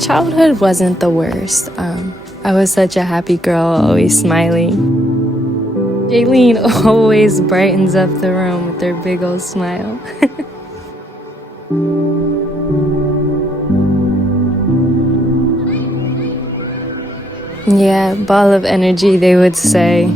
childhood wasn't the worst. I was such a happy girl, always smiling. Jaylene always brightens up the room with her big old smile. Yeah, ball of energy, they would say.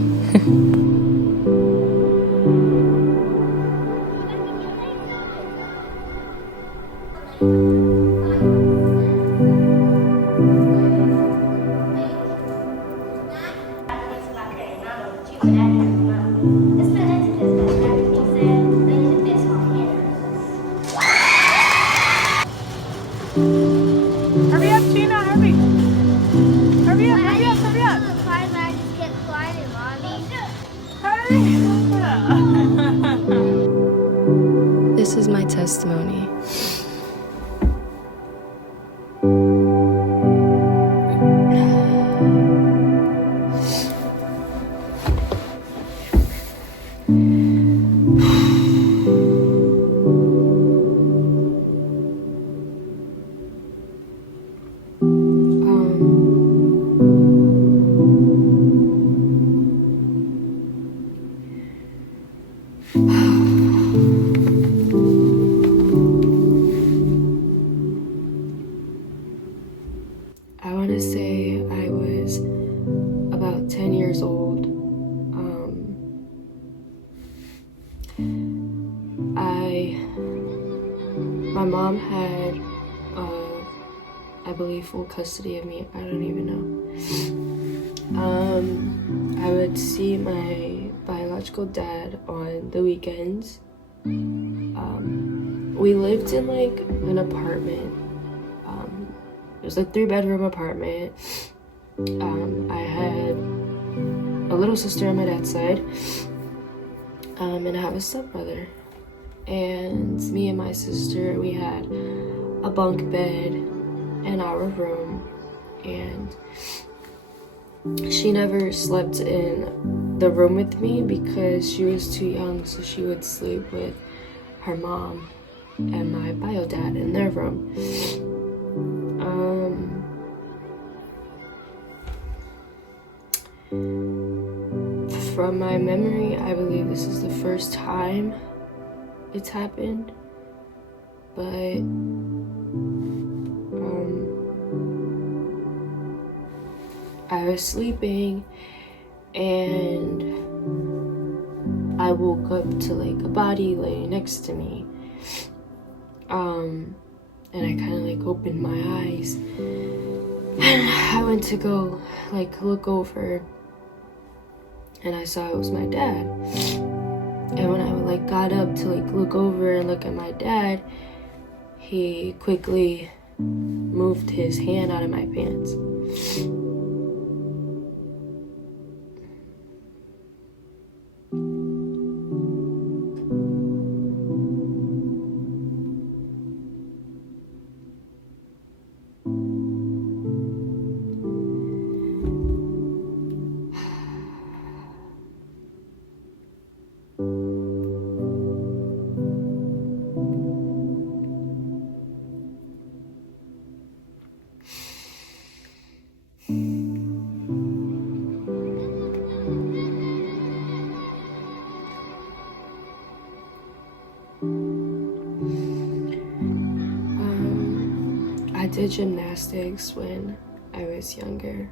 Hurry up, Gina, hurry. Hurry up, hurry up, hurry up. Hurry. This is my testimony. I want to say I was about 10 years old. My mom had, I believe, full custody of me. I don't even know. I would see my biological dad on the weekends. We lived in like an apartment. It was a 3-bedroom apartment. I had a little sister on my dad's side, and I have a stepbrother. And me and my sister, we had a bunk bed in our room, and she never slept in the room with me because she was too young, so she would sleep with her mom and my bio dad in their room. From my memory, I believe this is the first time it's happened, but I was sleeping and I woke up to like a body laying next to me, and I kind of like opened my eyes and I went to go like look over, and I saw it was my dad. And when I like got up to like look over and look at my dad, he quickly moved his hand out of my pants. I did gymnastics when I was younger.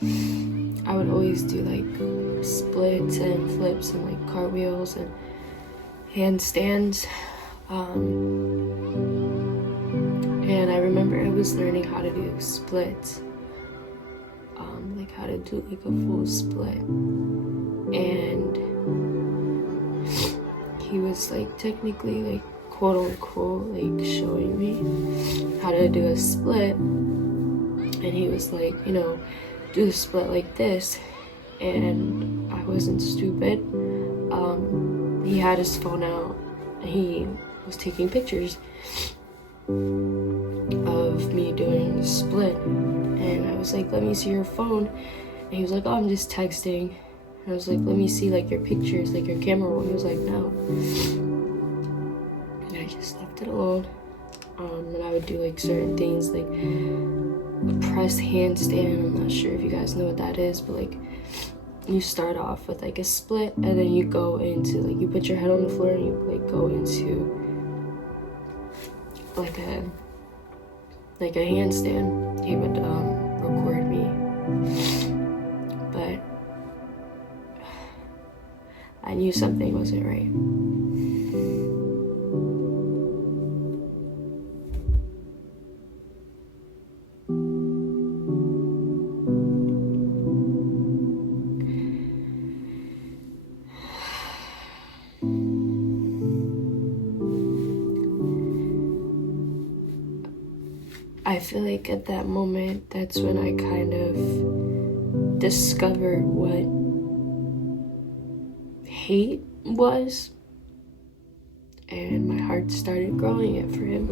I would always do like splits and flips and like cartwheels and handstands. And I remember I was learning how to do splits, like how to do like a full split. And he was like technically like quote unquote like showing me how to do a split, and he was like, you know, do the split like this, and I wasn't stupid. He had his phone out and he was taking pictures of me doing the split, and I was like, let me see your phone, and he was like, oh, I'm just texting. And I was like, let me see like your pictures, like your camera roll. He was like, no. And I just left it alone. And I would do like certain things, like press handstand. I'm not sure if you guys know what that is, but like you start off with like a split and then you go into like you put your head on the floor and you like go into like a handstand. He would record me, but I knew something wasn't right. I feel like at that moment, that's when I kind of discovered what hate was, and my heart started growing it for him.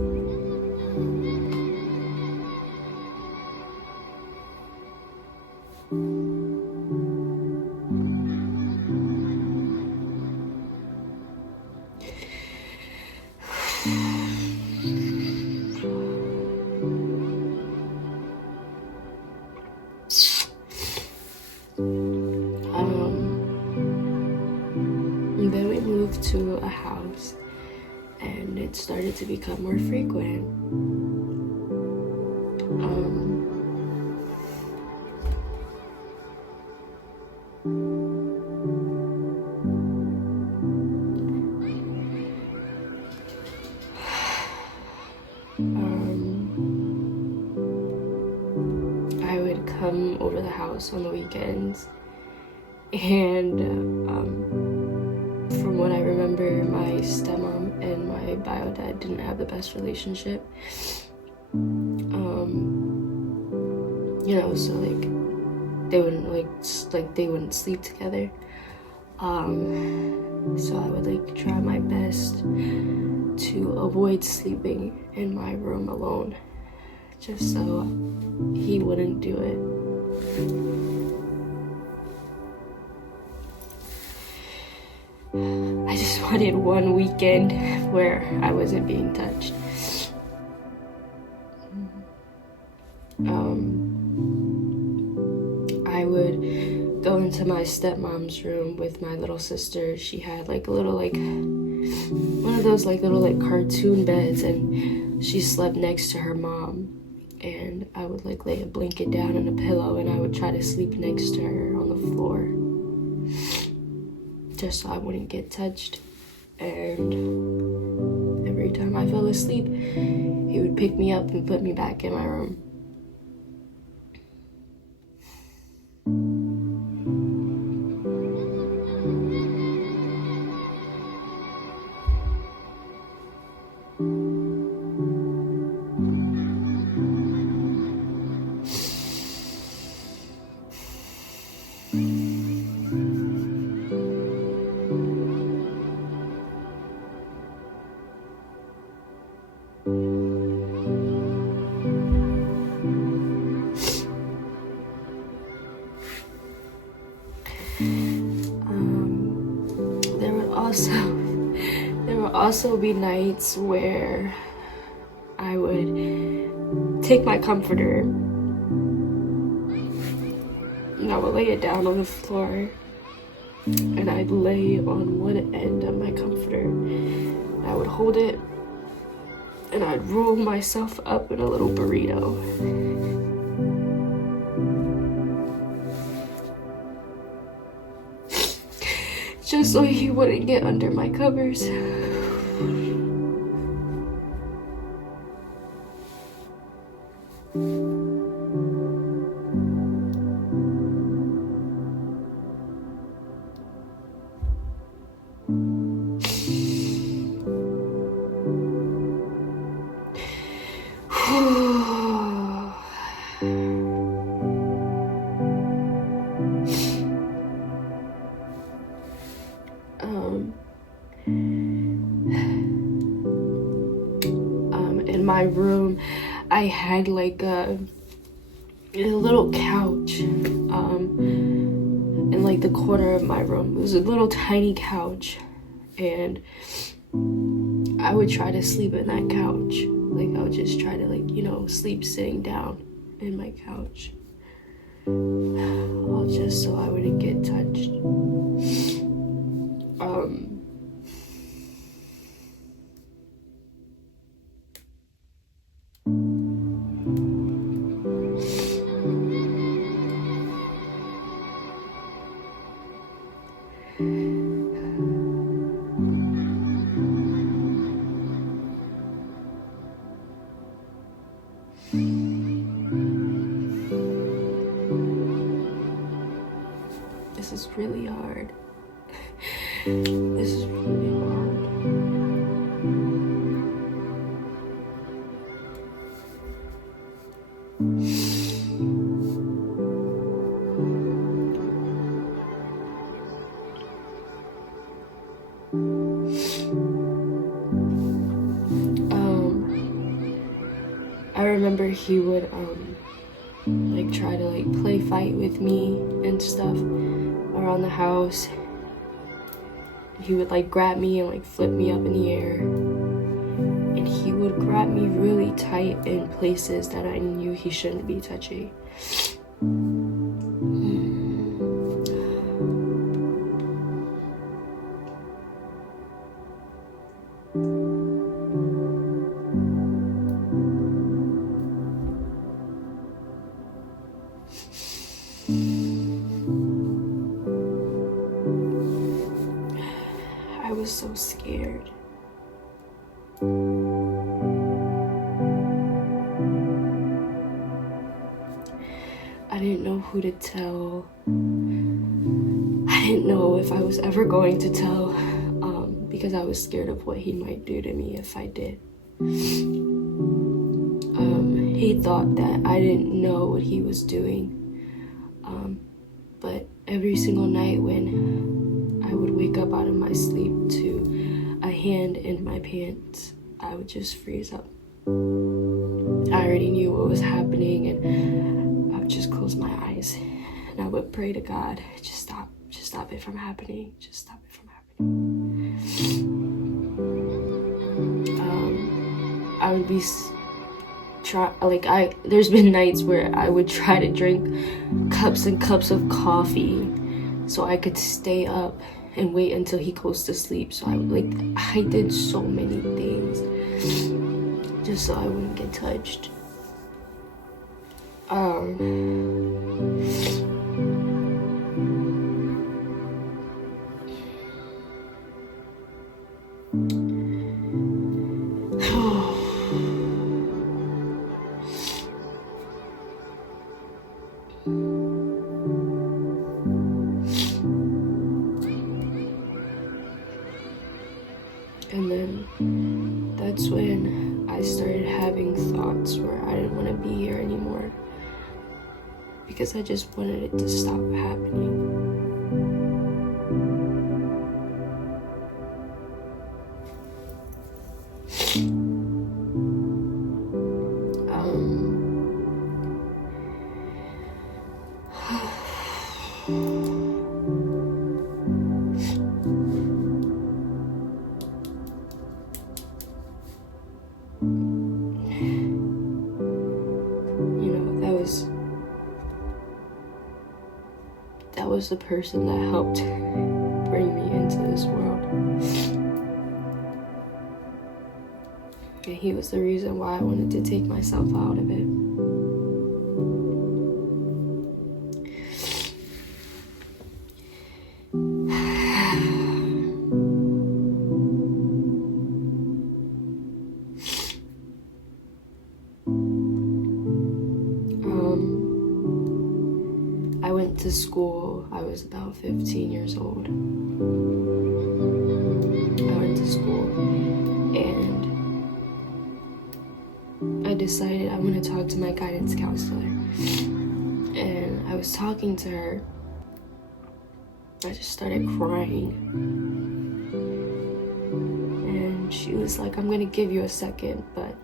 Then we moved to a house and it started to become more frequent. I would come over the house on the weekends, and from what I remember, my stepmom and my bio dad didn't have the best relationship. So like they wouldn't sleep together. So I would like try my best to avoid sleeping in my room alone, just so he wouldn't do it. I just wanted one weekend where I wasn't being touched. I would go into my stepmom's room with my little sister. She had like a little one of those little cartoon beds, and she slept next to her mom. And I would lay a blanket down and a pillow, and I would try to sleep next to her on the floor, just so I wouldn't get touched. And every time I fell asleep, he would pick me up and put me back in my room. There would also be nights where I would take my comforter and I would lay it down on the floor, and I'd lay on one end of my comforter. I would hold it and I'd roll myself up in a little burrito. Just so he wouldn't get under my covers. In my room, I had a little couch in the corner of my room. It was a little tiny couch, and I would try to sleep in that couch. I would just try to sleep sitting down in my couch, all just so I wouldn't get touched. This is really hard. This is really hard. I remember he would like try to like play fight with me and stuff around the house. He would like grab me and like flip me up in the air, and he would grab me really tight in places that I knew he shouldn't be touching. I was so scared. I didn't know who to tell. I didn't know if I was ever going to tell, because I was scared of what he might do to me if I did. He thought that I didn't know what he was doing, but every single night when I would wake up out of my sleep to a hand in my pants, I would just freeze up. I already knew what was happening, and I would just close my eyes and I would pray to God, just stop it from happening, just stop it from happening. I would be there's been nights where I would try to drink cups and cups of coffee so I could stay up and wait until he goes to sleep. So I did so many things just so I wouldn't get touched. And then that's when I started having thoughts where I didn't want to be here anymore, because I just wanted it to stop happening. That was the person that helped bring me into this world. And he was the reason why I wanted to take myself out of it. I went to school. I was about 15 years old. I went to school and I decided I'm going to talk to my guidance counselor. And I was talking to her. I just started crying. And she was like, I'm going to give you a second, but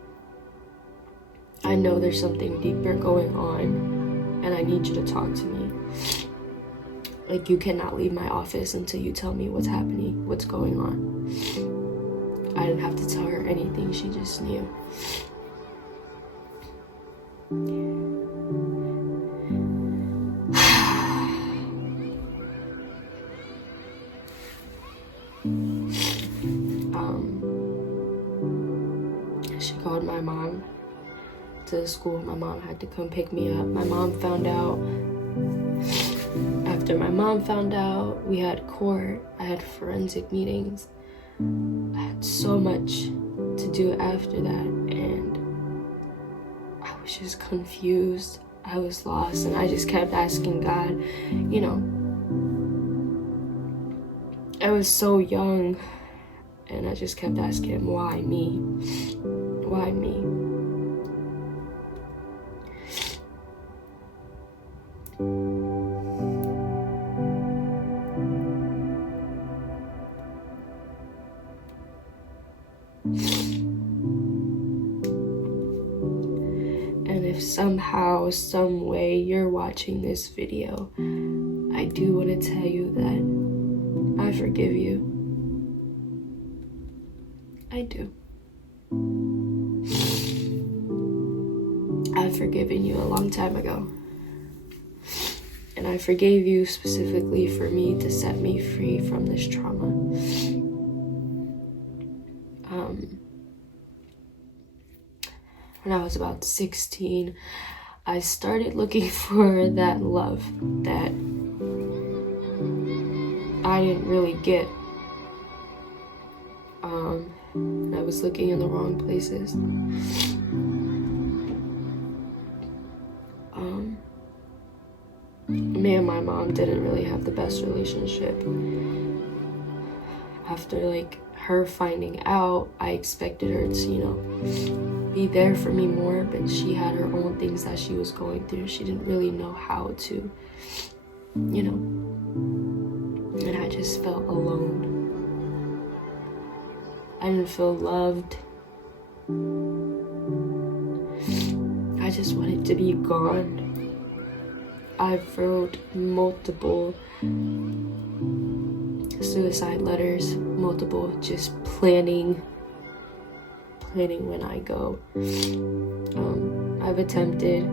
I know there's something deeper going on. And I need you to talk to me. Like, you cannot leave my office until you tell me what's happening, what's going on. I didn't have to tell her anything, she just knew. She called my mom to the school. My mom had to come pick me up. My mom found out. After my mom found out, we had court. I had forensic meetings. I had so much to do after that, and I was just confused. I was lost, and I just kept asking God, you know, I was so young, and I just kept asking him, why me? Why me? And if somehow, some way you're watching this video, I do want to tell you that I forgive you. I do. I've forgiven you a long time ago. And I forgave you specifically for me to set me free from this trauma. When I was about 16, I started looking for that love that I didn't really get. I was looking in the wrong places. Me and my mom didn't really have the best relationship. After like her finding out, I expected her to, you know, be there for me more, but she had her own things that she was going through. She didn't really know how to, you know, and I just felt alone. I didn't feel loved. I just wanted to be gone. I wrote multiple suicide letters, multiple, just planning when I go. I've attempted,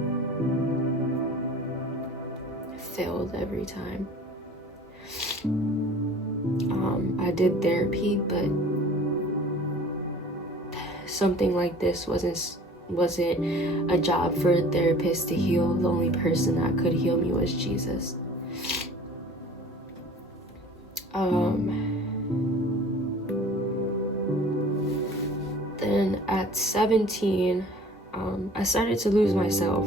failed every time. I did therapy, but something like this wasn't a job for a therapist to heal. The only person that could heal me was Jesus. Then at 17, I started to lose myself.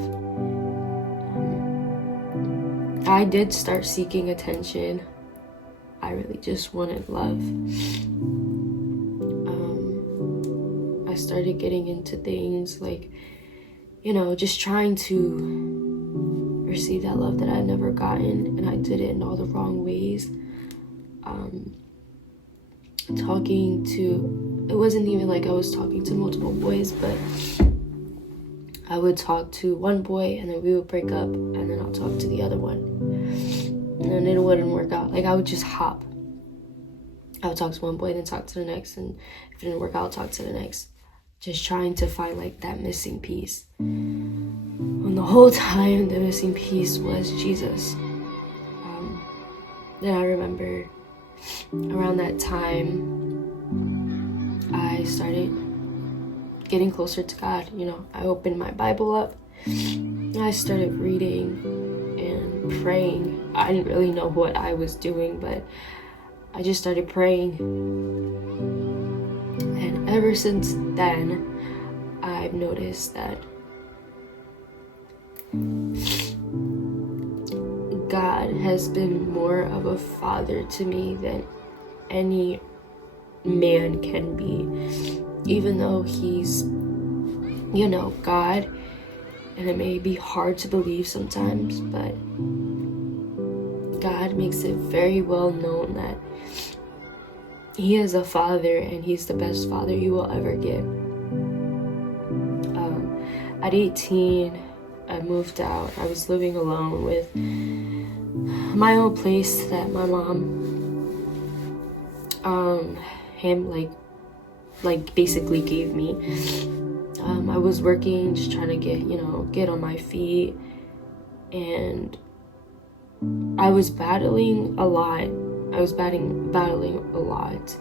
I did start seeking attention. I really just wanted love. I started getting into things like, you know, just trying to receive that love that I'd never gotten, and I did it in all the wrong ways. Talking to, it wasn't even like I was talking to multiple boys, but I would talk to one boy and then we would break up, and then I'll talk to the other one, and then it wouldn't work out. Like I would just hop. I would talk to one boy, then talk to the next, and if it didn't work out, I'll talk to the next. Just trying to find like that missing piece. And the whole time, the missing piece was Jesus. Then I remember around that time, I started getting closer to God. You know, I opened my Bible up, and I started reading and praying. I didn't really know what I was doing, but I just started praying. And ever since then, I've noticed that God has been more of a father to me than any man can be. Even though he's, you know, God, and it may be hard to believe sometimes, but God makes it very well known that he is a father, and he's the best father you will ever get. At 18, I moved out. I was living alone with my own place that my mom, basically gave me. I was working, just trying to get on my feet, and I was battling a lot. Battling a lot.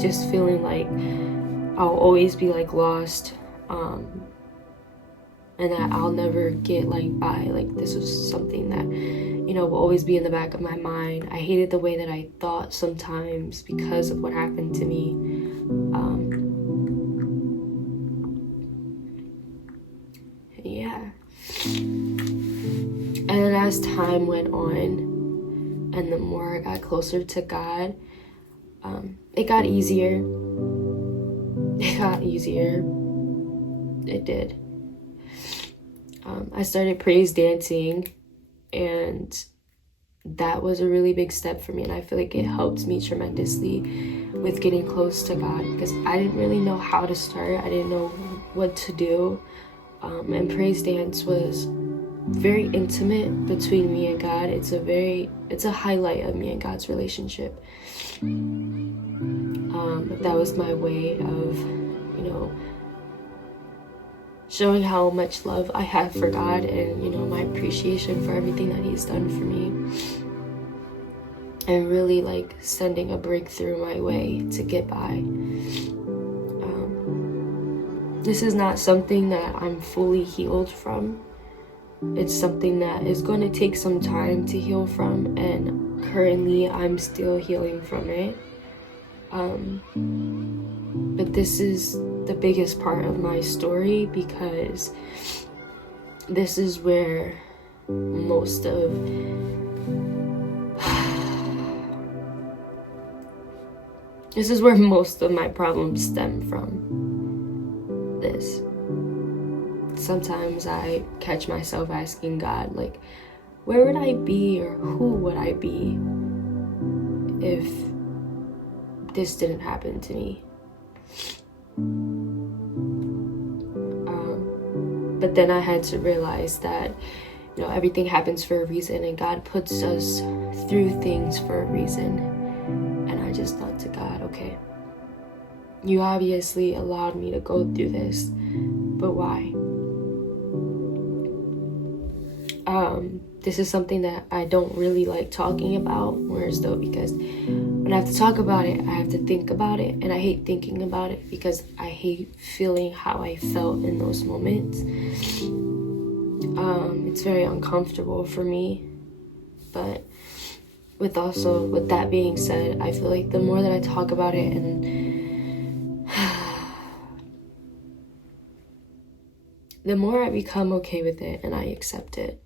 Just feeling like I'll always be like lost, and that I'll never get like by. Like this was something that, will always be in the back of my mind. I hated the way that I thought sometimes because of what happened to me. Yeah. And then as time went on, and the more I got closer to God, it got easier. It did. I started praise dancing, and that was a really big step for me, and I feel like it helped me tremendously with getting close to God, because I didn't really know how to start. I didn't know what to do, and praise dance was very intimate between me and God. It's a highlight of me and God's relationship. That was my way of, showing how much love I have for God, and, my appreciation for everything that He's done for me. And really like sending a breakthrough my way to get by. This is not something that I'm fully healed from. It's something that is going to take some time to heal from, and currently I'm still healing from it. But this is the biggest part of my story, because this is where most of my problems stem from. This. Sometimes I catch myself asking God, like, where would I be, or who would I be if this didn't happen to me? But then I had to realize that, everything happens for a reason, and God puts us through things for a reason. And I just thought to God, okay, you obviously allowed me to go through this, but why? This is something that I don't really like talking about, because when I have to talk about it, I have to think about it, and I hate thinking about it because I hate feeling how I felt in those moments. It's very uncomfortable for me, but with that being said, I feel like the more that I talk about it, and the more I become okay with it and I accept it.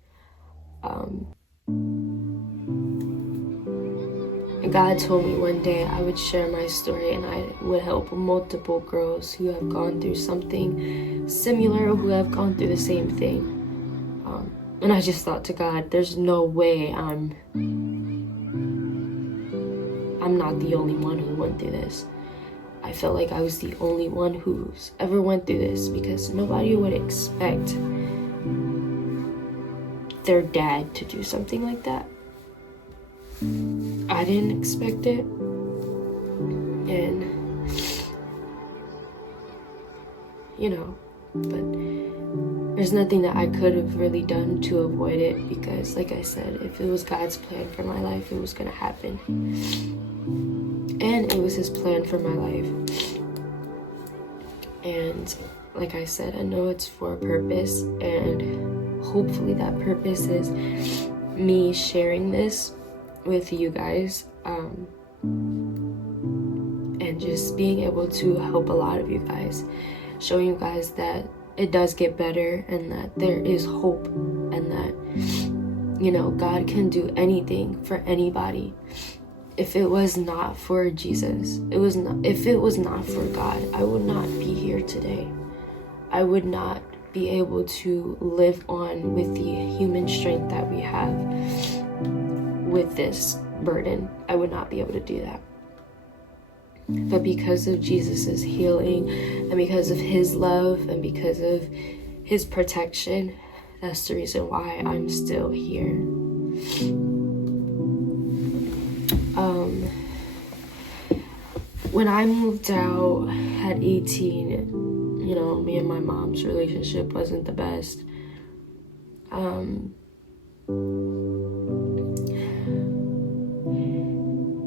And God told me one day I would share my story, and I would help multiple girls who have gone through something similar, or who have gone through the same thing. And I just thought to God, there's no way I'm not the only one who went through this. I felt like I was the only one who's ever went through this, because nobody would expect their dad to do something like that. I didn't expect it, and but there's nothing that I could have really done to avoid it, because like I said, if it was God's plan for my life, it was gonna happen, and it was His plan for my life. And like I said, I know it's for a purpose, and hopefully that purpose is me sharing this with you guys, and just being able to help a lot of you guys, showing you guys that it does get better, and that there is hope, and that God can do anything for anybody. If it was not for Jesus, if it was not for God, I would not be here today. I would not be able to live on with the human strength that we have with this burden. I would not be able to do that. But because of Jesus's healing, and because of His love, and because of His protection, that's the reason why I'm still here. when I moved out at 18, you know, me and my mom's relationship wasn't the best.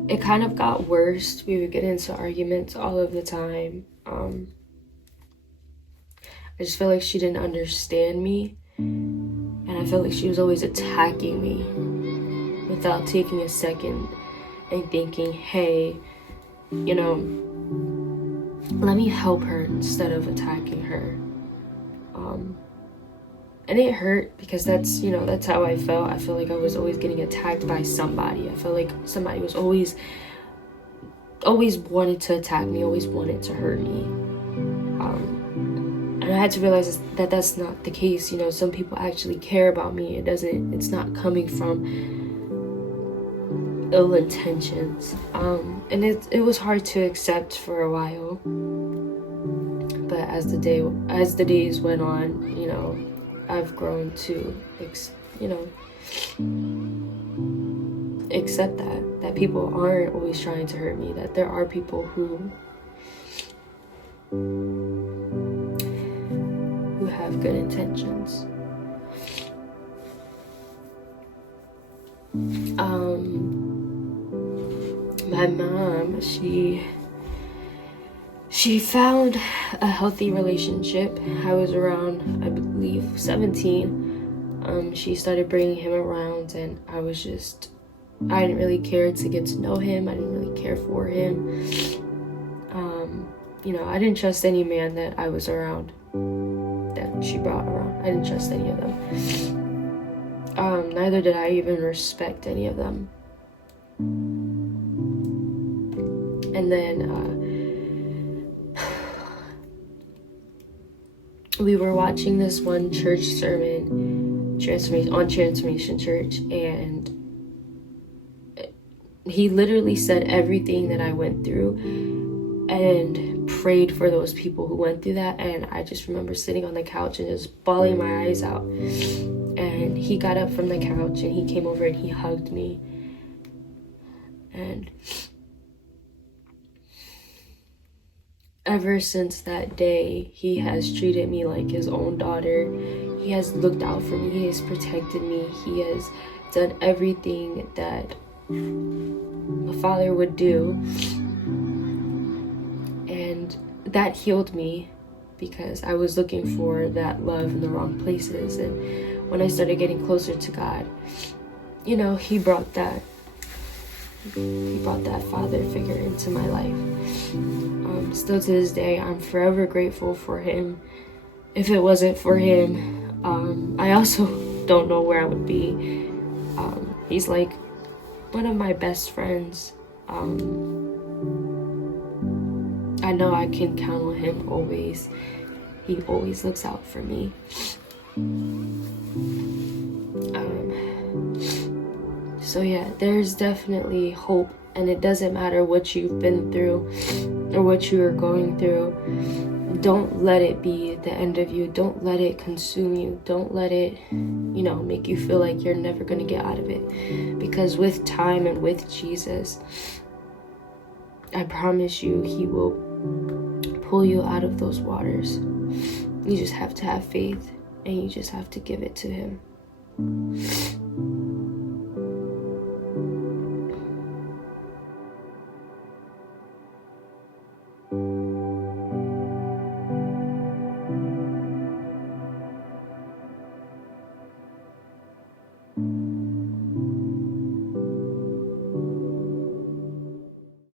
It kind of got worse. We would get into arguments all of the time. I just feel like she didn't understand me, and I felt like she was always attacking me without taking a second and thinking, hey, you know, let me help her instead of attacking her. And it hurt because that's how I felt. I feel like I was always getting attacked by somebody. I felt like somebody was always wanted to attack me, always wanted to hurt me. And I had to realize that that's not the case. You know, some people actually care about me. It's not coming from ill intentions. And it was hard to accept for a while. But as the days went on, you know, I've grown to accept that people aren't always trying to hurt me, that there are people who have good intentions. My mom, she found a healthy relationship. I was around, I believe, 17. She started bringing him around, and I didn't really care to get to know him. I didn't really care for him. You know, I didn't trust any man that I was around, that she brought around. I didn't trust any of them. Neither did I even respect any of them. And then, we were watching this one church sermon, Transformation Church, and he literally said everything that I went through and prayed for those people who went through that. And I just remember sitting on the couch and just bawling my eyes out. And he got up from the couch and he came over and he hugged me. And ever since that day, he has treated me like his own daughter. He has looked out for me. He has protected me. He has done everything that a father would do. And that healed me because I was looking for that love in the wrong places. And when I started getting closer to God, you know, he brought that father figure into my life. Still to this day, I'm forever grateful for him. If it wasn't for him, I also don't know where I would be. He's like one of my best friends. I know I can count on him always. He always looks out for me. So yeah, there's definitely hope, and it doesn't matter what you've been through or what you are going through. Don't let it be the end of you. Don't let it consume you. Don't let it, you know, make you feel like you're never going to get out of it. Because with time and with Jesus, I promise you, he will pull you out of those waters. You just have to have faith, and you just have to give it to him.